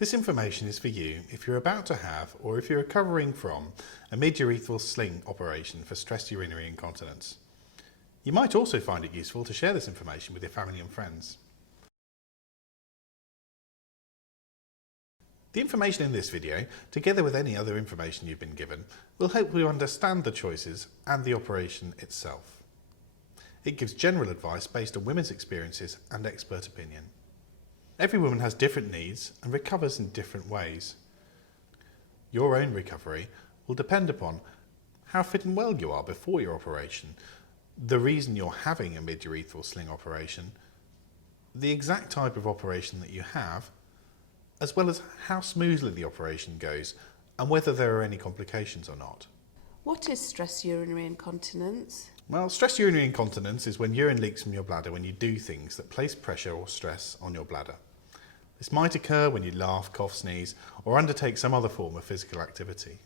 This information is for you if you're about to have or if you're recovering from a mid-urethral sling operation for stress urinary incontinence. You might also find it useful to share this information with your family and friends. The information in this video, together with any other information you've been given, will help you understand the choices and the operation itself. It gives general advice based on women's experiences and expert opinion. Every woman has different needs and recovers in different ways. Your own recovery will depend upon how fit and well you are before your operation, the reason you're having a mid-urethral sling operation, the exact type of operation that you have, as well as how smoothly the operation goes and whether there are any complications or not. What is stress urinary incontinence? Well, stress urinary incontinence is when urine leaks from your bladder when you do things that place pressure or stress on your bladder. This might occur when you laugh, cough, sneeze, or undertake some other form of physical activity.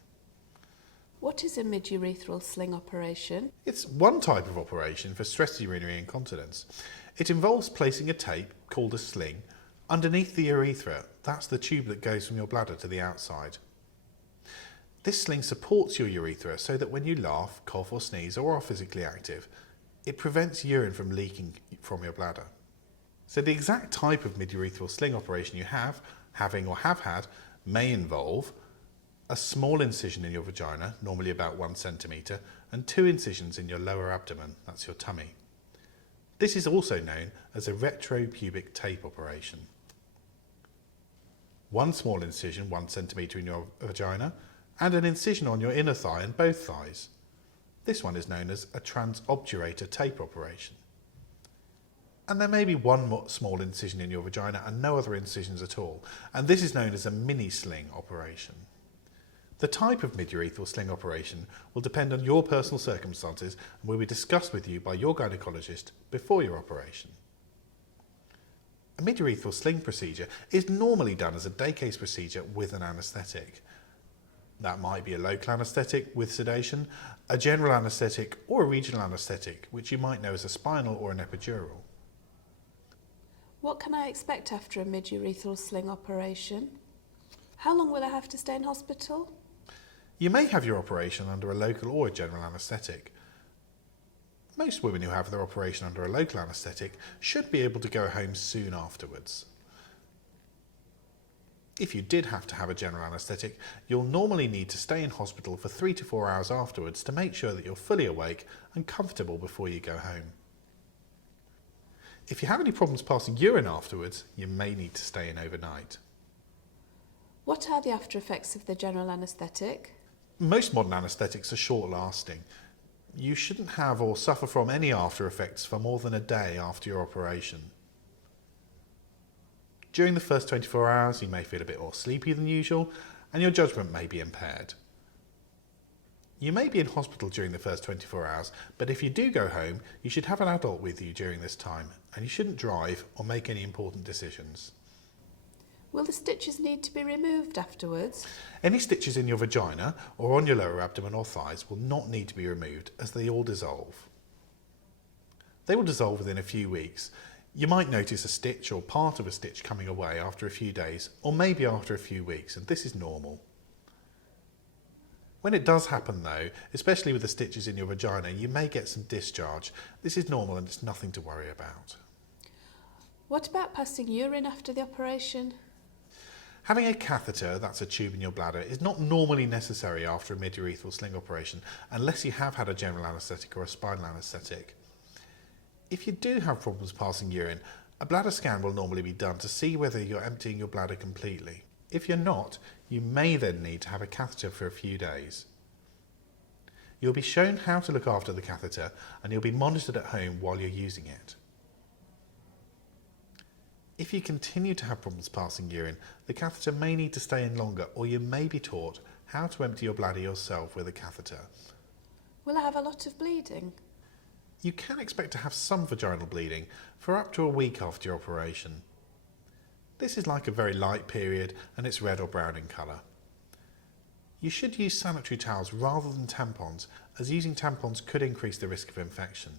What is a mid-urethral sling operation? It's one type of operation for stress urinary incontinence. It involves placing a tape, called a sling, underneath the urethra. That's the tube that goes from your bladder to the outside. This sling supports your urethra so that when you laugh, cough or sneeze or are physically active, it prevents urine from leaking from your bladder. So the exact type of mid-urethral sling operation you have, having or have had, may involve a small incision in your vagina, normally about 1 centimetre, and 2 incisions in your lower abdomen, that's your tummy. This is also known as a retropubic tape operation. One small incision, 1 centimetre in your vagina, and an incision on your inner thigh and both thighs. This one is known as a transobturator tape operation. And there may be one more small incision in your vagina and no other incisions at all, and this is known as a mini sling operation. The type of mid-urethral sling operation will depend on your personal circumstances and will be discussed with you by your gynaecologist before your operation. A mid-urethral sling procedure is normally done as a day case procedure with an anaesthetic. That might be a local anaesthetic with sedation, a general anaesthetic or a regional anaesthetic, which you might know as a spinal or an epidural. What can I expect after a mid-urethral sling operation? How long will I have to stay in hospital? You may have your operation under a local or a general anaesthetic. Most women who have their operation under a local anaesthetic should be able to go home soon afterwards. If you did have to have a general anaesthetic, you'll normally need to stay in hospital for 3 to 4 hours afterwards to make sure that you're fully awake and comfortable before you go home. If you have any problems passing urine afterwards, you may need to stay in overnight. What are the after effects of the general anaesthetic? Most modern anaesthetics are short lasting. You shouldn't have or suffer from any after effects for more than a day after your operation. During the first 24 hours, you may feel a bit more sleepy than usual, and your judgment may be impaired. You may be in hospital during the first 24 hours, but if you do go home, you should have an adult with you during this time, and you shouldn't drive or make any important decisions. Will the stitches need to be removed afterwards? Any stitches in your vagina or on your lower abdomen or thighs will not need to be removed as they all dissolve. They will dissolve within a few weeks. You might notice a stitch or part of a stitch coming away after a few days or maybe after a few weeks, and this is normal. When it does happen though, especially with the stitches in your vagina, you may get some discharge. This is normal and it's nothing to worry about. What about passing urine after the operation? Having a catheter, that's a tube in your bladder, is not normally necessary after a mid-urethral sling operation unless you have had a general anaesthetic or a spinal anaesthetic. If you do have problems passing urine, a bladder scan will normally be done to see whether you're emptying your bladder completely. If you're not, you may then need to have a catheter for a few days. You'll be shown how to look after the catheter and you'll be monitored at home while you're using it. If you continue to have problems passing urine, the catheter may need to stay in longer, or you may be taught how to empty your bladder yourself with a catheter. Will I have a lot of bleeding? You can expect to have some vaginal bleeding for up to a week after your operation. This is like a very light period and it's red or brown in colour. You should use sanitary towels rather than tampons, as using tampons could increase the risk of infection.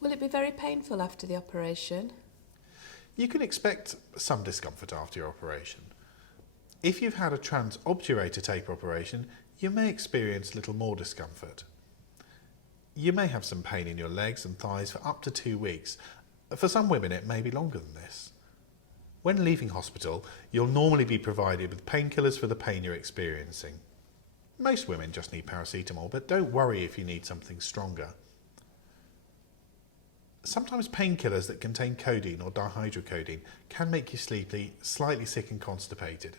Will it be very painful after the operation? You can expect some discomfort after your operation. If you've had a transobturator taper operation, you may experience a little more discomfort. You may have some pain in your legs and thighs for up to 2 weeks. For some women it may be longer than this. When leaving hospital, you'll normally be provided with painkillers for the pain you're experiencing. Most women just need paracetamol, but don't worry if you need something stronger. Sometimes painkillers that contain codeine or dihydrocodeine can make you sleepy, slightly sick and constipated.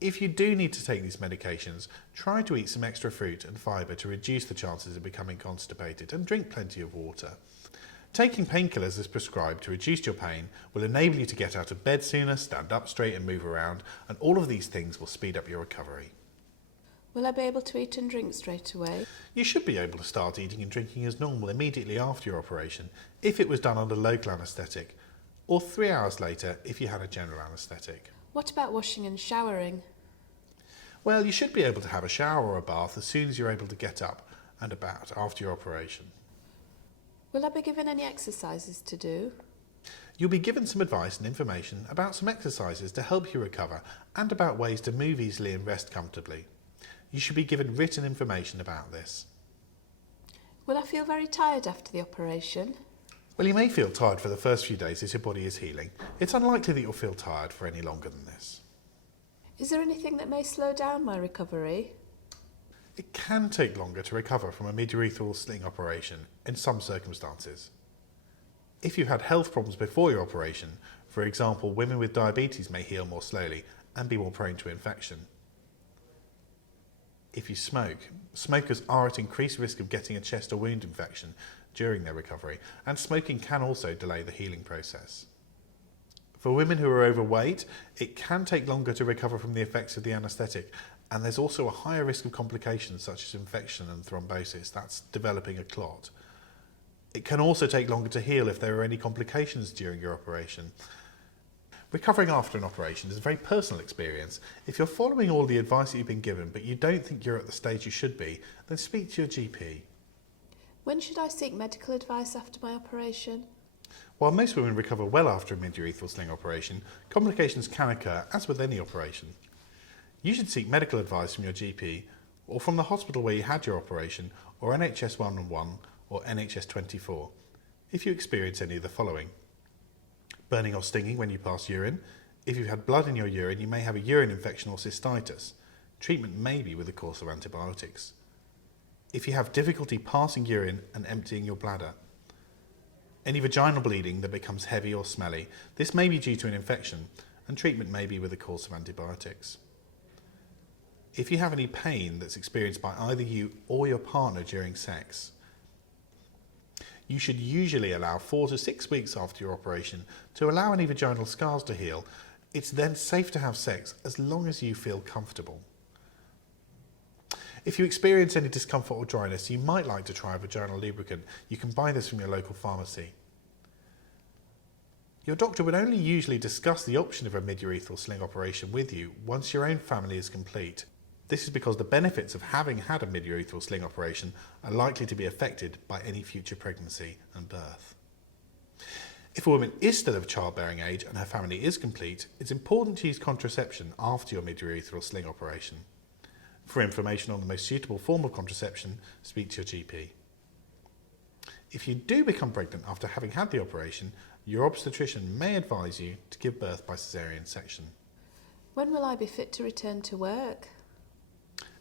If you do need to take these medications, try to eat some extra fruit and fibre to reduce the chances of becoming constipated, and drink plenty of water. Taking painkillers as prescribed to reduce your pain will enable you to get out of bed sooner, stand up straight and move around, and all of these things will speed up your recovery. Will I be able to eat and drink straight away? You should be able to start eating and drinking as normal immediately after your operation if it was done under local anaesthetic, or 3 hours later if you had a general anaesthetic. What about washing and showering? Well, you should be able to have a shower or a bath as soon as you're able to get up and about after your operation. Will I be given any exercises to do? You'll be given some advice and information about some exercises to help you recover and about ways to move easily and rest comfortably. You should be given written information about this. Will I feel very tired after the operation? Well, you may feel tired for the first few days as your body is healing. It's unlikely that you'll feel tired for any longer than this. Is there anything that may slow down my recovery? It can take longer to recover from a mid-urethral sling operation in some circumstances. If you've had health problems before your operation, for example, women with diabetes may heal more slowly and be more prone to infection. If you smoke, smokers are at increased risk of getting a chest or wound infection during their recovery, and smoking can also delay the healing process. For women who are overweight, it can take longer to recover from the effects of the anaesthetic, and there's also a higher risk of complications such as infection and thrombosis, that's developing a clot. It can also take longer to heal if there are any complications during your operation. Recovering after an operation is a very personal experience. If you're following all the advice that you've been given but you don't think you're at the stage you should be, then speak to your GP. When should I seek medical advice after my operation? While most women recover well after a mid-urethral sling operation, complications can occur, as with any operation. You should seek medical advice from your GP or from the hospital where you had your operation, or NHS 111 or NHS 24, if you experience any of the following. Burning or stinging when you pass urine. If you've had blood in your urine, you may have a urine infection or cystitis. Treatment may be with a course of antibiotics. If you have difficulty passing urine and emptying your bladder. Any vaginal bleeding that becomes heavy or smelly. This may be due to an infection, and treatment may be with a course of antibiotics. If you have any pain that's experienced by either you or your partner during sex, you should usually allow 4 to 6 weeks after your operation to allow any vaginal scars to heal. It's then safe to have sex as long as you feel comfortable. If you experience any discomfort or dryness, you might like to try a vaginal lubricant. You can buy this from your local pharmacy. Your doctor would only usually discuss the option of a mid-urethral sling operation with you once your own family is complete. This is because the benefits of having had a mid-urethral sling operation are likely to be affected by any future pregnancy and birth. If a woman is still of childbearing age and her family is complete, it's important to use contraception after your mid-urethral sling operation. For information on the most suitable form of contraception, speak to your GP. If you do become pregnant after having had the operation, your obstetrician may advise you to give birth by caesarean section. When will I be fit to return to work?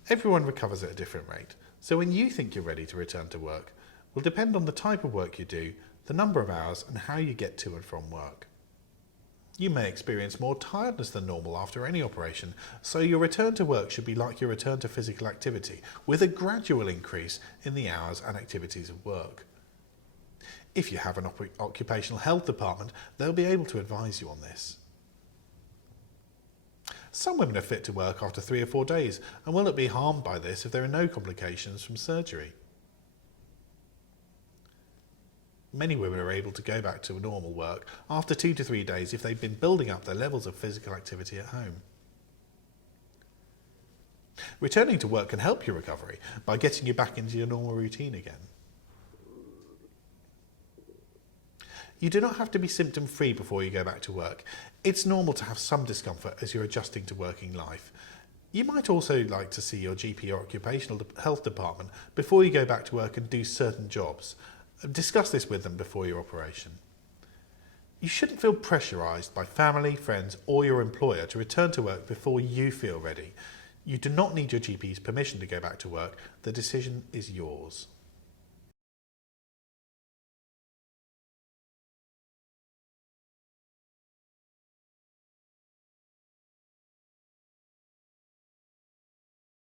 Everyone recovers at a different rate, so when you think you're ready to return to work will depend on the type of work you do, the number of hours, and how you get to and from work. You may experience more tiredness than normal after any operation, so your return to work should be like your return to physical activity, with a gradual increase in the hours and activities of work. If you have an occupational health department, they'll be able to advise you on this. Some women are fit to work after 3 or 4 days and will not be harmed by this if there are no complications from surgery. Many women are able to go back to normal work after 2 to 3 days if they've been building up their levels of physical activity at home. Returning to work can help your recovery by getting you back into your normal routine again. You do not have to be symptom-free before you go back to work. It's normal to have some discomfort as you're adjusting to working life. You might also like to see your GP or occupational health department before you go back to work and do certain jobs. Discuss this with them before your operation. You shouldn't feel pressurised by family, friends or your employer to return to work before you feel ready. You do not need your GP's permission to go back to work. The decision is yours.